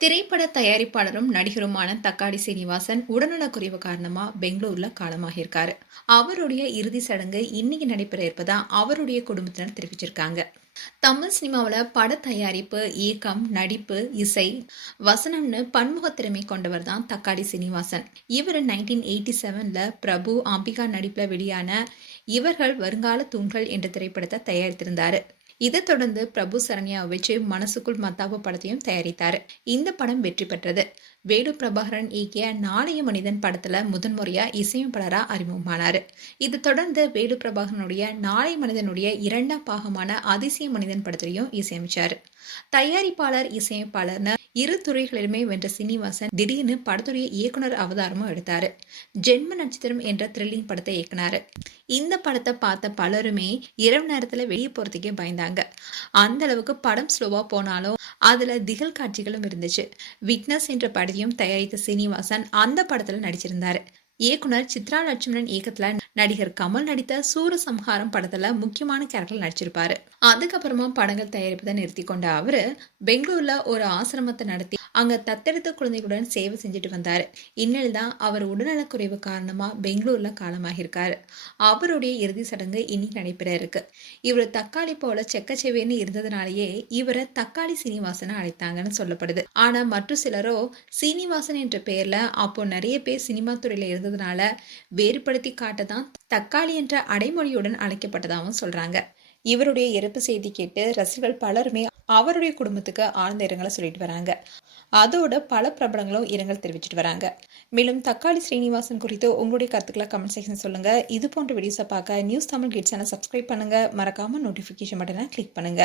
திரைப்பட தயாரிப்பாளரும் நடிகருமான தக்காடி சீனிவாசன் உடல்நலக்குறைவு காரணமா பெங்களூர்ல காலமாகியிருக்காரு. அவருடைய இறுதி சடங்கு இன்னைக்கு நடைபெற இருப்பதா அவருடைய குடும்பத்தினர் தெரிவிச்சிருக்காங்க. தமிழ் சினிமாவில் பட தயாரிப்பு, இயக்கம், நடிப்பு, இசை, வசனம்னு பன்முக திறமை கொண்டவர் தான் தக்காடி சீனிவாசன். இவர் 1987ல பிரபு, அம்பிகா நடிப்புல வெளியான இவர்கள் வருங்கால தூண்கள் என்ற திரைப்படத்தை தயாரித்திருந்தாரு. இதைத் தொடர்ந்து பிரபு சரண்யாவை வச்சு மனசுக்குள் மத்தாப்பு படத்தையும் தயாரித்தாரு. இந்த படம் வெற்றி பெற்றது. வேலு பிரபாகரன் இயக்கிய நாளைய மனிதன் படத்துல முதன்முறையா இசையமைப்பாளரா அறிமுகமானாரு. இது தொடர்ந்து வேலு பிரபாகரனுடைய நாளைய மனிதனுடைய இரண்டாம் பாகமான அதிசய மனிதன் படத்திலையும் இசையமைச்சாரு. தயாரிப்பாளர், இசையமைப்பாளர்னு இரு துறைகளிலுமே வென்ற சீனிவாசன் திடீர்னு படத்துடைய இயக்குனர் அவதாரமும் எடுத்தாரு. ஜென்ம நட்சத்திரம் என்ற த்ரில்லிங் படத்தை இயக்குனாரு. இந்த படத்தை பார்த்த பலருமே இரவு நேரத்துல வெளியே போறதுக்கே பயந்தாங்க. அந்த அளவுக்கு படம் ஸ்லோவா போனாலும் அதுல திகில் காட்சிகளும் இருந்துச்சு. விக்னஸ் என்ற படத்தையும் தயாரித்த சீனிவாசன் அந்த படத்துல நடிச்சிருந்தாரு. இயக்குனர் சித்ரா லட்சுமணன் இயக்கத்துல நடிகர் கமல் நடித்த சூரசம்ஹாரம் படத்துல முக்கியமான கேரக்டர் நடிச்சிருப்பாரு. அதுக்கப்புறமா படங்கள் தயாரிப்பதை நிறுத்தி கொண்ட அவரு பெங்களூர்ல ஒரு ஆசிரமத்தை நடத்தி அங்க தத்தெடுத்த குழந்தைகளுடன் சேவை செஞ்சுட்டு வந்தாரு. இந்நிலையில் தான் அவர் உடல்நலக்குறைவு காரணமா பெங்களூர்ல காலமாகியிருக்காரு. அவருடைய இறுதி சடங்கு இன்னைக்கு நடைபெற இருக்கு. இவர் தக்காளி போல செக்கச்செவேன்னு இருந்ததுனாலேயே இவரை தக்காளி சீனிவாசனை அழைத்தாங்கன்னு சொல்லப்படுது. ஆனா மற்ற சிலரோ சீனிவாசன் என்ற பெயர்ல அப்போ நிறைய பேர் சினிமா துறையில இருந்ததுனால வேறுபடுத்தி காட்டதான் தக்காளி என்ற அடைமொழியுடன் அழைக்கப்பட்டதாகவும் சொல்றாங்க. இவருடைய இறப்பு செய்தி கேட்டு ரசிகர்கள் பலருமே அவருடைய குடும்பத்துக்கு ஆழ்ந்த இரங்கலை சொல்லிட்டு வராங்க. அதோட பல பிரபலங்களும் இரங்கல் தெரிவிச்சிட்டு வராங்க. மேலும் தக்காளி ஸ்ரீனிவாசன் குறித்து உங்களுடைய கருத்துக்களை கமெண்ட் செக்ஷன் சொல்லுங்க. இது போன்ற வீடியோஸை பார்க்க news Tamil kids channel subscribe பண்ணுங்க. மறக்காம நோட்டிஃபிகேஷன் பட்டனை கிளிக் பண்ணுங்க.